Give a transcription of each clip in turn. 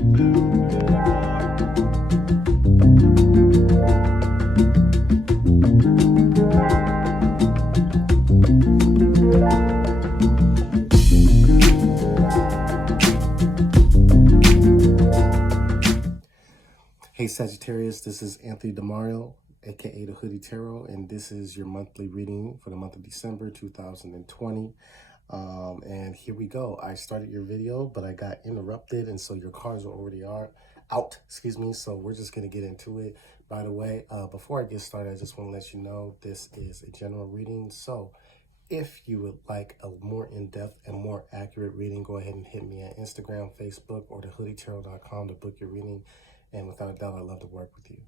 Hey Sagittarius, this is Anthony DeMario, aka the Hoodie Tarot, and this is your monthly reading for the month of December 2020. And here we go. I started your video, but I got interrupted, and so your cards are already out, so we're just going to get into it. By the way, before I get started, I just want to let you know this is a general reading, so if you would like a more in-depth and more accurate reading, go ahead and hit me at Instagram, Facebook, or thehoodietarot.com to book your reading. And without a doubt, I'd love to work with you.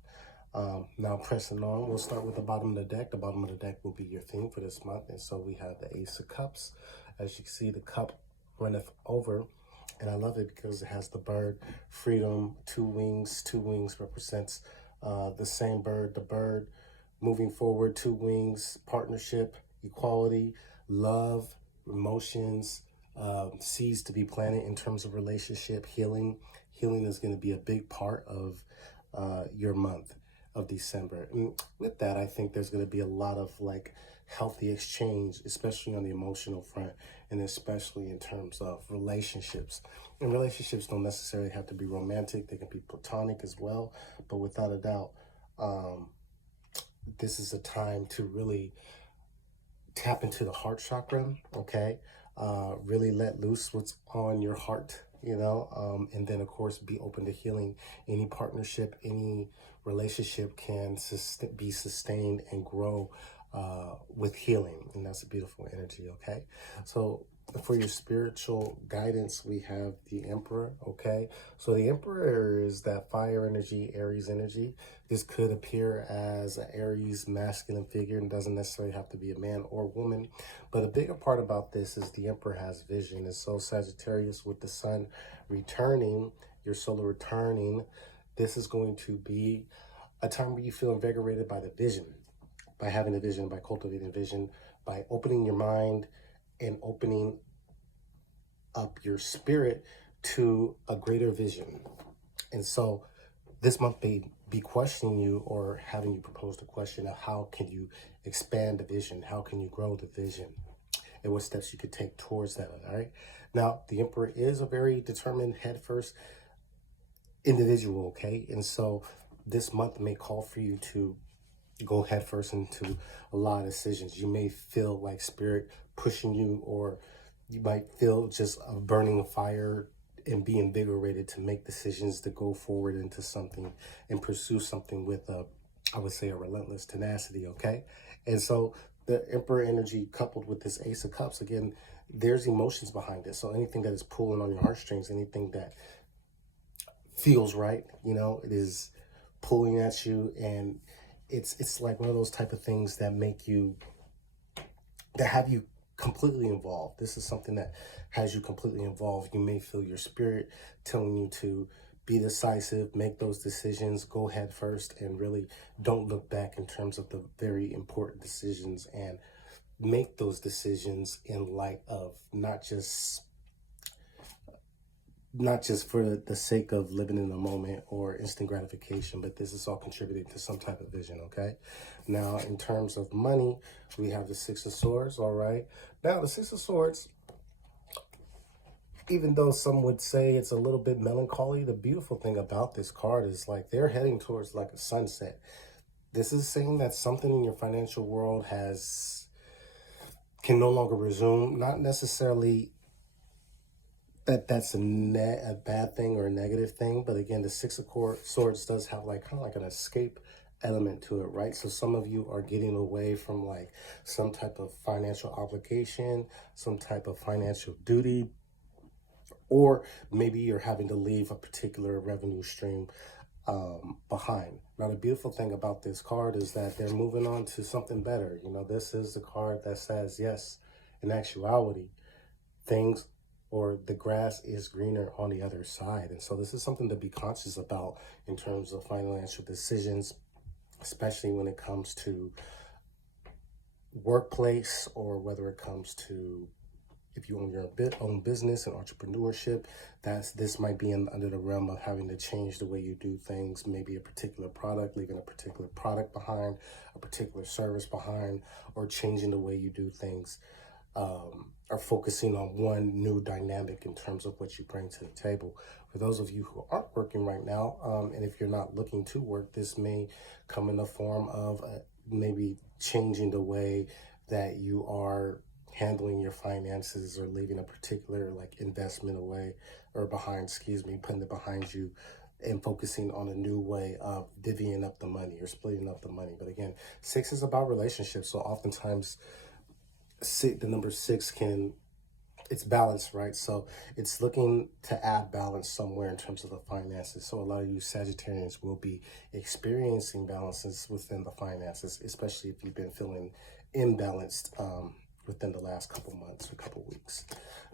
Now, pressing on, we'll start with the bottom of the deck. The bottom of the deck will be your theme for this month. And so we have the Ace of Cups. As you can see, the cup runneth over. And I love it because it has the bird, freedom, two wings. Two wings represents the same bird, the bird moving forward, two wings, partnership, equality, love, emotions, seeds to be planted in terms of relationship, healing. Healing is going to be a big part of your month of December. And with that, I think there's going to be a lot of like healthy exchange, especially on the emotional front, and especially in terms of relationships. And relationships don't necessarily have to be romantic. They can be platonic as well. But without a doubt, this is a time to really tap into the heart chakra, okay? Really let loose what's on your heart, and then of course be open to healing. Any partnership, any relationship can be sustained and grow with healing, and that's a beautiful energy, okay? So for your spiritual guidance, we have the Emperor, okay? So the Emperor is that fire energy, Aries energy. This could appear as an Aries masculine figure and doesn't necessarily have to be a man or woman. But a bigger part about this is the Emperor has vision. And so Sagittarius, with the sun returning, your solar returning, this is going to be a time where you feel invigorated by the vision, by having a vision, by cultivating vision, by opening your mind and opening up your spirit to a greater vision. And so this month may be questioning you or having you propose the question of how can you expand the vision? How can you grow the vision? And what steps you could take towards that, all right? Now, the Emperor is a very determined head-first individual, okay? And so this month may call for you to go headfirst into a lot of decisions. You may feel like spirit pushing you, or you might feel just a burning fire and be invigorated to make decisions to go forward into something and pursue something with I would say a relentless tenacity, okay? And so the Emperor energy coupled with this Ace of Cups, again, there's emotions behind it. So anything that is pulling on your heartstrings, anything that feels right, it is pulling at you, and it's like one of those type of things that have you completely involved. This is something that has you completely involved. You may feel your spirit telling you to be decisive, make those decisions, go head first, and really don't look back in terms of the very important decisions, and make those decisions in light of not just for the sake of living in the moment or instant gratification, but this is all contributing to some type of vision, okay? Now, in terms of money, we have the Six of Swords, all right? Now, the Six of Swords, even though some would say it's a little bit melancholy, the beautiful thing about this card is like they're heading towards like a sunset. This is saying that something in your financial world can no longer resume, not necessarily that's a bad thing or a negative thing, but again, the Six of Swords does have like kind of like an escape element to it, right? So some of you are getting away from like some type of financial obligation, some type of financial duty, or maybe you're having to leave a particular revenue stream behind. Now, the beautiful thing about this card is that they're moving on to something better. This is the card that says, yes, in actuality, things or the grass is greener on the other side. And so this is something to be conscious about in terms of financial decisions, especially when it comes to workplace or whether it comes to If you own your own business and entrepreneurship, this might be under the realm of having to change the way you do things, maybe a particular product, leaving a particular product behind, a particular service behind, or changing the way you do things, or focusing on one new dynamic in terms of what you bring to the table. For those of you who aren't working right now, and if you're not looking to work, this may come in the form of maybe changing the way that you are handling your finances, or leaving a particular like investment away or behind, excuse me, putting it behind you and focusing on a new way of divvying up the money or splitting up the money. But again, six is about relationships. So oftentimes the number six it's balance, right? So it's looking to add balance somewhere in terms of the finances. So a lot of you Sagittarians will be experiencing balances within the finances, especially if you've been feeling imbalanced within the last couple months or couple weeks.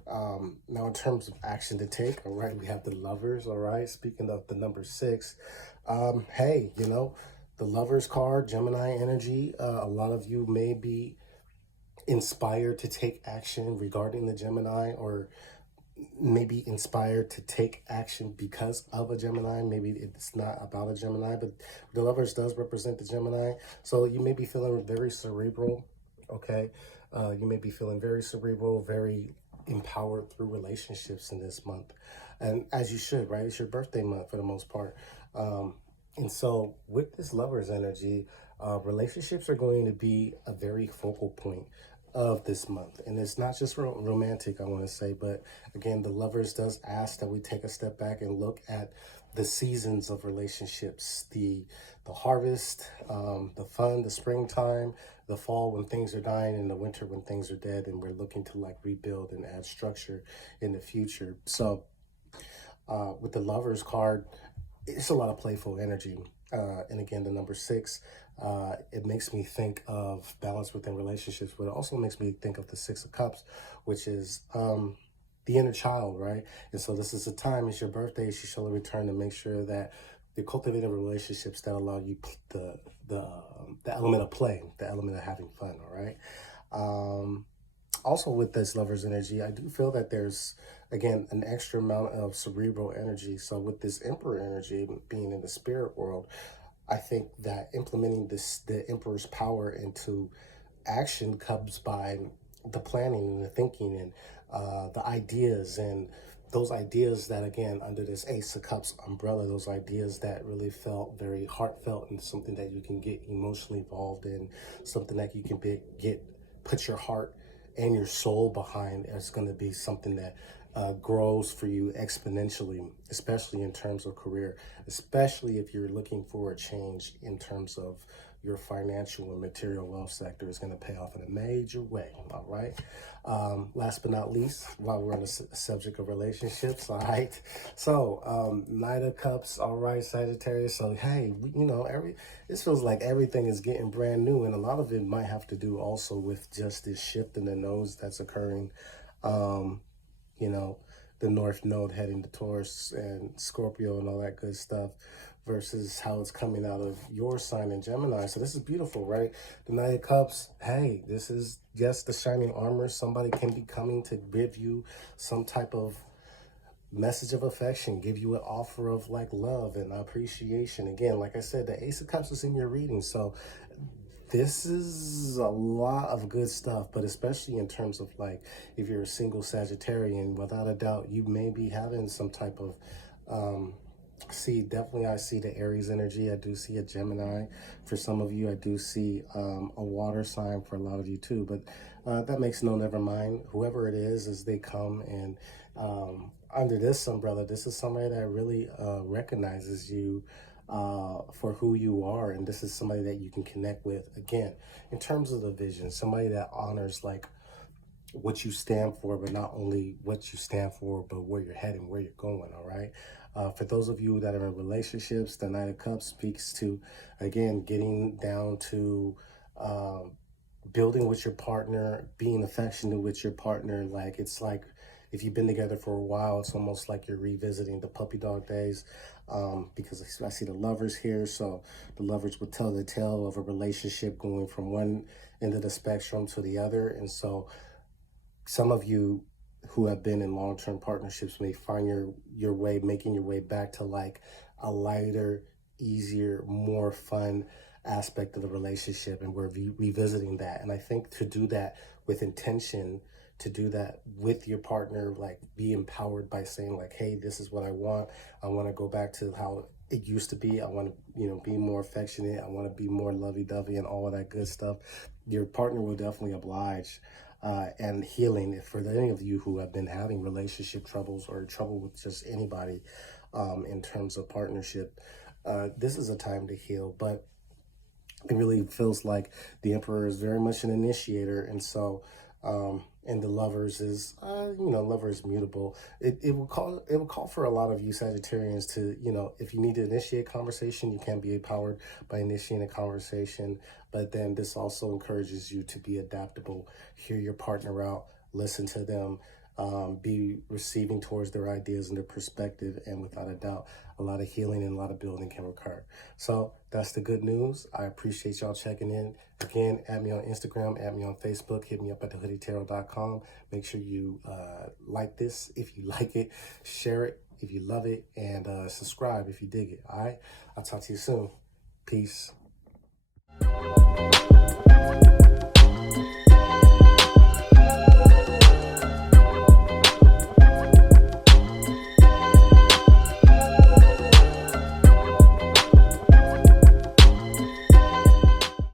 Now, in terms of action to take, all right, we have the Lovers, all right? Speaking of the number six, hey, the Lovers card, Gemini energy, a lot of you may be inspired to take action regarding the Gemini, or maybe inspired to take action because of a Gemini. Maybe it's not about a Gemini, but the Lovers does represent the Gemini. So you may be feeling very cerebral, okay? You may be feeling very cerebral, very empowered through relationships in this month. And as you should, right? It's your birthday month for the most part. And so with this Lovers energy, relationships are going to be a very focal point of this month. And it's not just romantic, I want to say, but again, the Lovers does ask that we take a step back and look at the seasons of relationships, the harvest, the fun, the springtime, the fall when things are dying, and the winter when things are dead, and we're looking to like rebuild and add structure in the future. So with the Lovers card, it's a lot of playful energy. And again, the number six, it makes me think of balance within relationships, but it also makes me think of the Six of Cups, which is the inner child, right? And so this is a time, it's your birthday, you shall return to make sure that you're cultivating relationships that allow you the element of play, the element of having fun, all right? Also with this Lovers energy, I do feel that there's, again, an extra amount of cerebral energy. So with this Emperor energy being in the spirit world, I think that implementing the Emperor's power into action comes by the planning and the thinking and the ideas, and those ideas that, again, under this Ace of Cups umbrella, those ideas that really felt very heartfelt and something that you can get emotionally involved in, something that you can put your heart and your soul behind, is going to be something that grows for you exponentially, especially in terms of career, especially if you're looking for a change in terms of your financial and material wealth sector. Is going to pay off in a major way, all right? Last but not least, while we're on the subject of relationships, all right? So, Knight of Cups, all right, Sagittarius. So, hey, this feels like everything is getting brand new, and a lot of it might have to do also with just this shift in the nodes that's occurring. You know, the North Node heading to Taurus and Scorpio and all that good stuff, versus how it's coming out of your sign in Gemini. So this is beautiful, right? The Knight of Cups, hey, this is just the shining armor. Somebody can be coming to give you some type of message of affection, give you an offer of like love and appreciation. Again, like I said, the Ace of Cups is in your reading. So this is a lot of good stuff, but especially in terms of like, if you're a single Sagittarian, without a doubt, you may be having some type of, definitely I see the Aries energy. I do see a Gemini for some of you. I do see a water sign for a lot of you too, but that makes never mind. Whoever it is, as they come and under this umbrella, this is somebody that really recognizes you for who you are, and this is somebody that you can connect with. Again, in terms of the vision, somebody that honors like what you stand for, but not only what you stand for, but where you're heading, where you're going, all right? For those of you that are in relationships, the Knight of Cups speaks to, again, getting down to building with your partner, being affectionate with your partner. Like, it's like, if you've been together for a while, it's almost like you're revisiting the puppy dog days, because I see the Lovers here. So the Lovers would tell the tale of a relationship going from one end of the spectrum to the other. And so some of you who have been in long-term partnerships may find your way, making your way back to like a lighter, easier, more fun aspect of the relationship, and we're revisiting that. And I think to do that with intention, to do that with your partner, like be empowered by saying like, hey, this is what I want to go back to how it used to be. I want to, be more affectionate. I want to be more lovey-dovey and all of that good stuff. Your partner will definitely oblige. And healing for any of you who have been having relationship troubles or trouble with just anybody, in terms of partnership, this is a time to heal. But it really feels like the Emperor is very much an initiator, and so and the Lovers is Lover is mutable. It will call for a lot of you Sagittarians to, if you need to initiate conversation, you can be empowered by initiating a conversation. But then this also encourages you to be adaptable, hear your partner out, listen to them, be receiving towards their ideas and their perspective, and without a doubt, a lot of healing and a lot of building can occur. So that's the good news. I appreciate y'all checking in. Again, add me on Instagram, add me on Facebook, hit me up at thehoodietarot.com. Make sure you like this if you like it, share it if you love it, and subscribe if you dig it. All right, I'll talk to you soon. Peace.